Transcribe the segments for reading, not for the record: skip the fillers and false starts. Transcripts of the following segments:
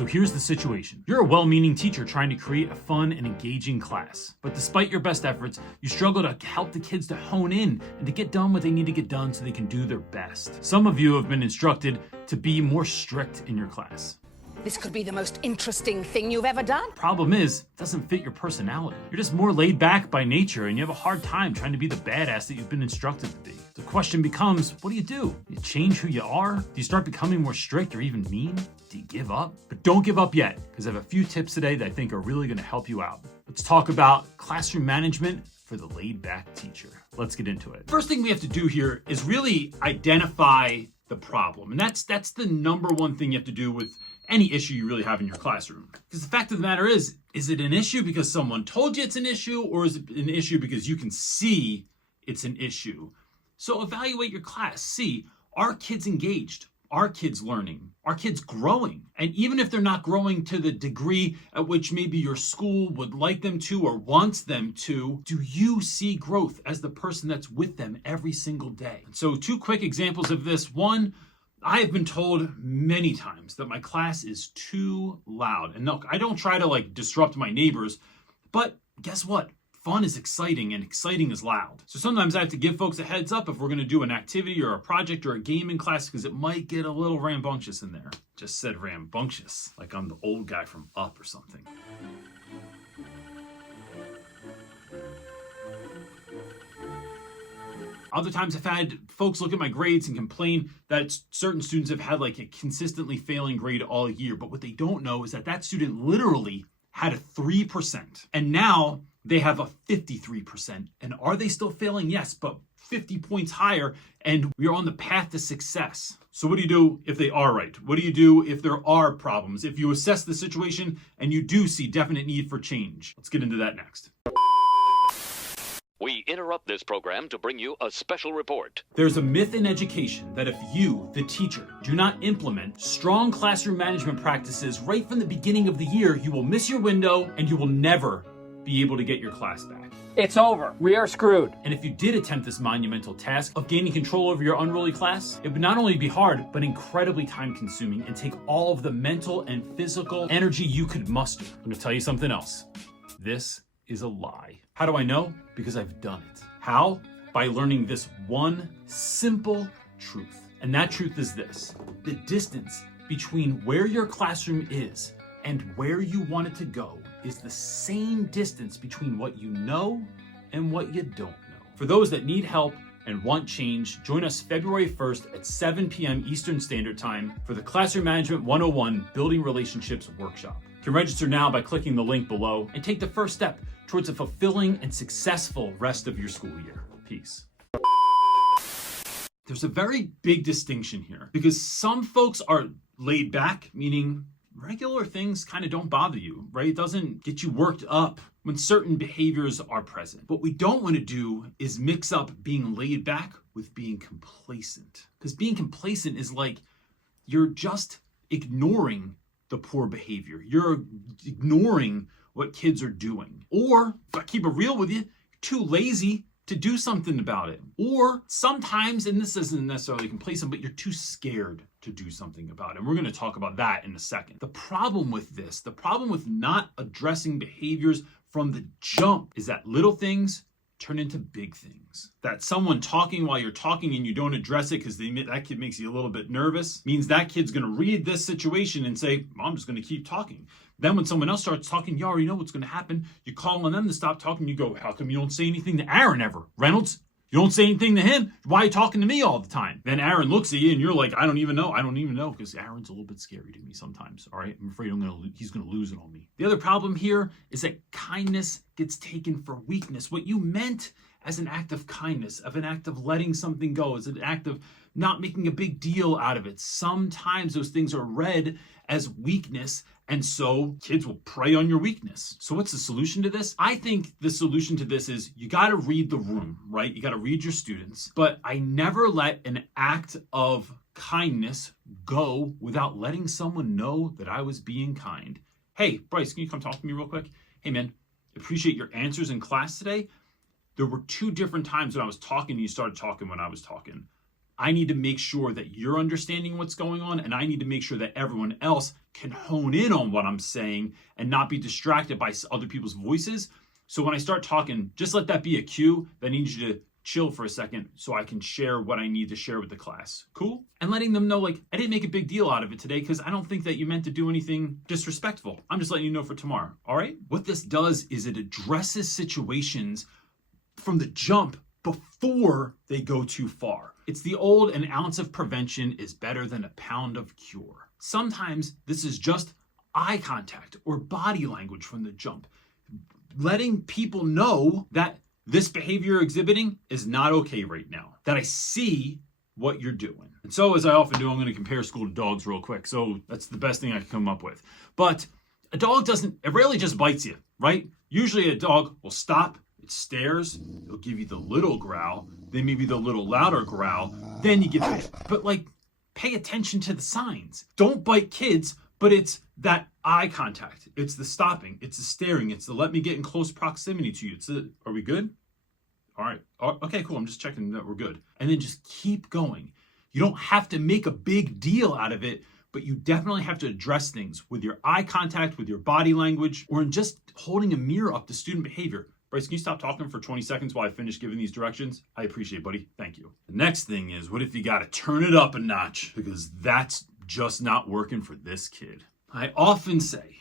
So here's the situation. You're a well-meaning teacher trying to create a fun and engaging class. But despite your best efforts, you struggle to help the kids to hone in and to get done what they need to get done so they can do their best. Some of you have been instructed to be more strict in your class. This could be the most interesting thing you've ever done. Problem is, it doesn't fit your personality. You're just more laid back by nature and you have a hard time trying to be the badass that you've been instructed to be. The question becomes, what do? You change who you are? Do you start becoming more strict or even mean? Do you give up? But don't give up yet, because I have a few tips today that I think are really gonna help you out. Let's talk about classroom management for the laid back teacher. Let's get into it. First thing we have to do here is really identify the problem. And that's the number one thing you have to do with any issue you really have in your classroom. Because the fact of the matter is it an issue because someone told you it's an issue, or is it an issue because you can see it's an issue? So evaluate your class. See, are kids engaged? Are kids learning? Are kids growing? And even if they're not growing to the degree at which maybe your school would like them to or wants them to, do you see growth as the person that's with them every single day? So 2 quick examples of this. One, I have been told many times that my class is too loud. And look, I don't try to disrupt my neighbors, but guess what? Fun is exciting and exciting is loud. So sometimes I have to give folks a heads up if we're gonna do an activity or a project or a game in class, because it might get a little rambunctious in there. Just said rambunctious, like I'm the old guy from Up or something. Other times I've had folks look at my grades and complain that certain students have had a consistently failing grade all year. But what they don't know is that student literally had a 3%. And now they have a 53%. And are they still failing? Yes, but 50 points higher, and we're on the path to success. So what do you do if they are right? What do you do if there are problems? If you assess the situation and you do see definite need for change? Let's get into that next. We interrupt this program to bring you a special report. There's a myth in education that if you, the teacher, do not implement strong classroom management practices right from the beginning of the year, you will miss your window and you will never be able to get your class back. It's over. We are screwed. And if you did attempt this monumental task of gaining control over your unruly class, it would not only be hard, but incredibly time-consuming and take all of the mental and physical energy you could muster. I'm going to tell you something else. This is a lie. How do I know? Because I've done it. How? By learning this one simple truth. And that truth is this: the distance between where your classroom is and where you want it to go is the same distance between what you know and what you don't know. For those that need help and want change, join us February 1st at 7 p.m. Eastern Standard Time for the Classroom Management 101 Building Relationships Workshop. You can register now by clicking the link below and take the first step towards a fulfilling and successful rest of your school year. Peace. There's a very big distinction here because some folks are laid back, meaning regular things kind of don't bother you, right? It doesn't get you worked up when certain behaviors are present. What we don't want to do is mix up being laid back with being complacent, because being complacent is like you're just ignoring the poor behavior. You're ignoring what kids are doing. Or, if I keep it real with you, you're too lazy to do something about it. Or sometimes, and this isn't necessarily complacent, but you're too scared to do something about it. And we're going to talk about that in a second. The problem with this, the problem with not addressing behaviors from the jump, is that little things turn into big things. That someone talking while you're talking and you don't address it because that kid makes you a little bit nervous means that kid's going to read this situation and say, I'm just going to keep talking. Then when someone else starts talking, you already know what's going to happen. You call on them to stop talking. You go, how come you don't say anything to Aaron ever? Reynolds, you don't say anything to him. Why are you talking to me all the time? Then Aaron looks at you and you're like, I don't even know, because Aaron's a little bit scary to me sometimes. All right, I'm afraid he's going to lose it on me. The other problem here is that kindness gets taken for weakness. What you meant as an act of kindness, of an act of letting something go, as an act of not making a big deal out of it. Sometimes those things are read as weakness, and so kids will prey on your weakness. So what's the solution to this? I think the solution to this is you got to read the room, right? You got to read your students. But I never let an act of kindness go without letting someone know that I was being kind. Hey, Bryce, can you come talk to me real quick? Hey, man, appreciate your answers in class today. There were 2 different times when I was talking and you started talking when I was talking. I need to make sure that you're understanding what's going on, and I need to make sure that everyone else can hone in on what I'm saying and not be distracted by other people's voices. So when I start talking, just let that be a cue that I need you to chill for a second so I can share what I need to share with the class. Cool? And letting them know, like, I didn't make a big deal out of it today because I don't think that you meant to do anything disrespectful. I'm just letting you know for tomorrow. All right? What this does is it addresses situations from the jump before they go too far. It's the old, an ounce of prevention is better than a pound of cure. Sometimes this is just eye contact or body language from the jump. Letting people know that this behavior you're exhibiting is not okay right now, that I see what you're doing. And so, as I often do, I'm going to compare school to dogs real quick. So that's the best thing I can come up with. But a dog it rarely just bites you, right? Usually a dog will stop, it stares, it'll give you the little growl, then maybe the little louder growl, then you get bit. But like, pay attention to the signs. Don't bite kids, but it's that eye contact. It's the stopping. It's the staring. It's the let me get in close proximity to you. It's the, are we good? All right. Okay, cool. I'm just checking that we're good. And then just keep going. You don't have to make a big deal out of it, but you definitely have to address things with your eye contact, with your body language, or in just holding a mirror up to student behavior. Bryce, can you stop talking for 20 seconds while I finish giving these directions? I appreciate it, buddy. Thank you. The next thing is, what if you got to turn it up a notch? Because that's just not working for this kid. I often say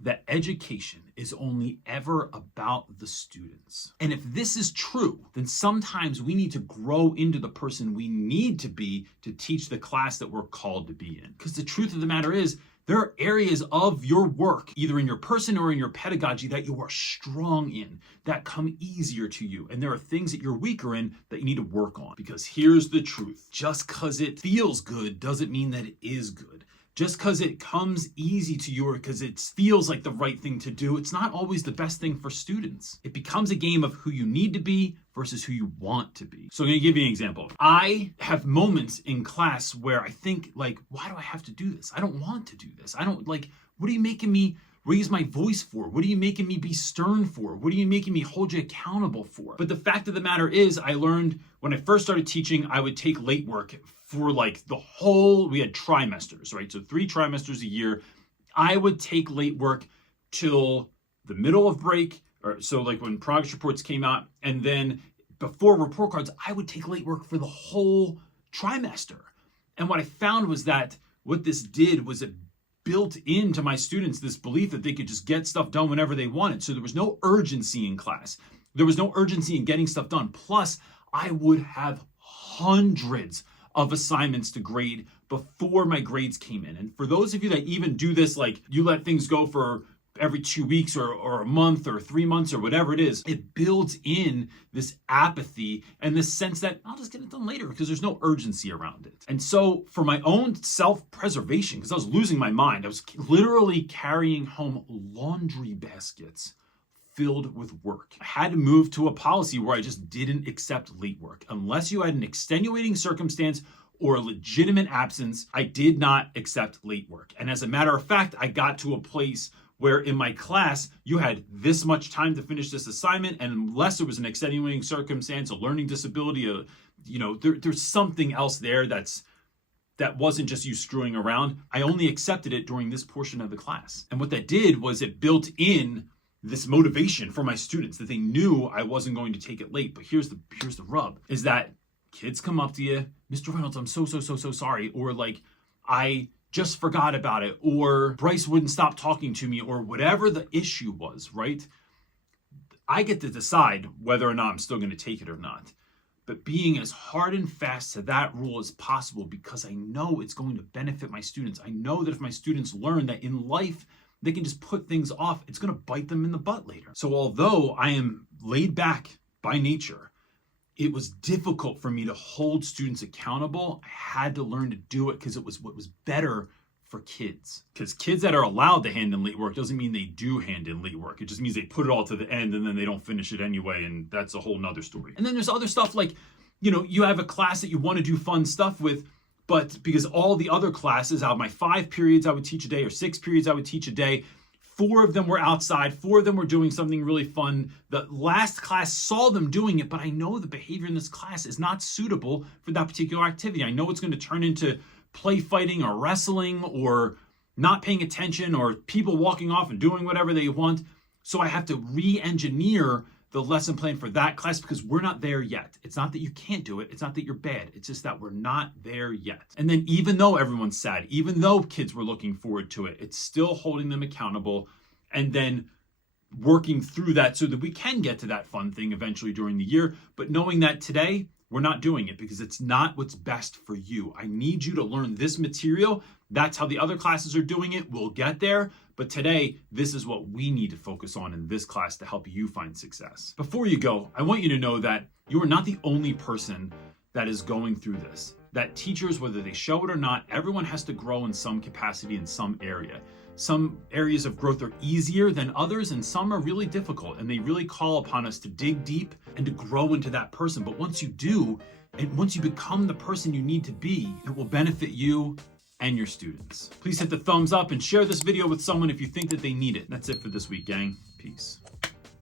that education is only ever about the students. And if this is true, then sometimes we need to grow into the person we need to be to teach the class that we're called to be in. Because the truth of the matter is, there are areas of your work, either in your person or in your pedagogy, that you are strong in, that come easier to you. And there are things that you're weaker in that you need to work on. Because here's the truth. Just because it feels good doesn't mean that it is good. Just because it comes easy to you or because it feels like the right thing to do, it's not always the best thing for students. It becomes a game of who you need to be versus who you want to be. So I'm going to give you an example. I have moments in class where I think, like, why do I have to do this? I don't want to do this. I don't, like, what are you making me raise my voice for? What are you making me be stern for? What are you making me hold you accountable for? But the fact of the matter is, I learned when I first started teaching, I would take late work for like we had trimesters, right? So 3 trimesters a year. I would take late work till the middle of break, or so like when progress reports came out, and then before report cards, I would take late work for the whole trimester. And what I found was that what this did was it built into my students this belief that they could just get stuff done whenever they wanted. So there was no urgency in class. There was no urgency in getting stuff done. Plus, I would have hundreds of assignments to grade before my grades came in. And for those of you that even do this, like you let things go for every 2 weeks or a month or 3 months or whatever it is, it builds in this apathy and this sense that I'll just get it done later because there's no urgency around it. And so for my own self-preservation, because I was losing my mind, I was literally carrying home laundry baskets filled with work. I had to move to a policy where I just didn't accept late work. Unless you had an extenuating circumstance or a legitimate absence, I did not accept late work. And as a matter of fact, I got to a place where in my class, you had this much time to finish this assignment, and unless it was an extenuating circumstance, a learning disability, there's something else there that wasn't just you screwing around. I only accepted it during this portion of the class. And what that did was it built in this motivation for my students that they knew I wasn't going to take it late. But here's the rub, is that kids come up to you, Mr. Reynolds, I'm so sorry. Or like, I just forgot about it. Or Bryce wouldn't stop talking to me, or whatever the issue was, right? I get to decide whether or not I'm still going to take it or not. But being as hard and fast to that rule as possible, because I know it's going to benefit my students. I know that if my students learn that in life, they can just put things off, it's going to bite them in the butt later. So although I am laid back by nature, it was difficult for me to hold students accountable. I had to learn to do it because it was what was better for kids. Because kids that are allowed to hand in late work doesn't mean they do hand in late work. It just means they put it all to the end and then they don't finish it anyway. And that's a whole nother story. And then there's other stuff like, you have a class that you want to do fun stuff with, but because all the other classes, out of my 5 periods I would teach a day or 6 periods I would teach a day, 4 of them were outside, 4 of them were doing something really fun. The last class saw them doing it, but I know the behavior in this class is not suitable for that particular activity. I know it's going to turn into play fighting or wrestling or not paying attention or people walking off and doing whatever they want. So I have to re-engineer the lesson plan for that class because we're not there yet. It's not that you can't do it. It's not that you're bad. It's just that we're not there yet. And then even though everyone's sad, even though kids were looking forward to it, it's still holding them accountable and then working through that so that we can get to that fun thing eventually during the year. But knowing that today, we're not doing it because it's not what's best for you. I need you to learn this material. That's how the other classes are doing it. We'll get there. But today, this is what we need to focus on in this class to help you find success. Before you go, I want you to know that you are not the only person that is going through this. That teachers, whether they show it or not, everyone has to grow in some capacity in some area. Some areas of growth are easier than others, and some are really difficult, and they really call upon us to dig deep and to grow into that person. But once you do, and once you become the person you need to be, it will benefit you and your students. Please hit the thumbs up and share this video with someone if you think that they need it. That's it for this week, gang. Peace.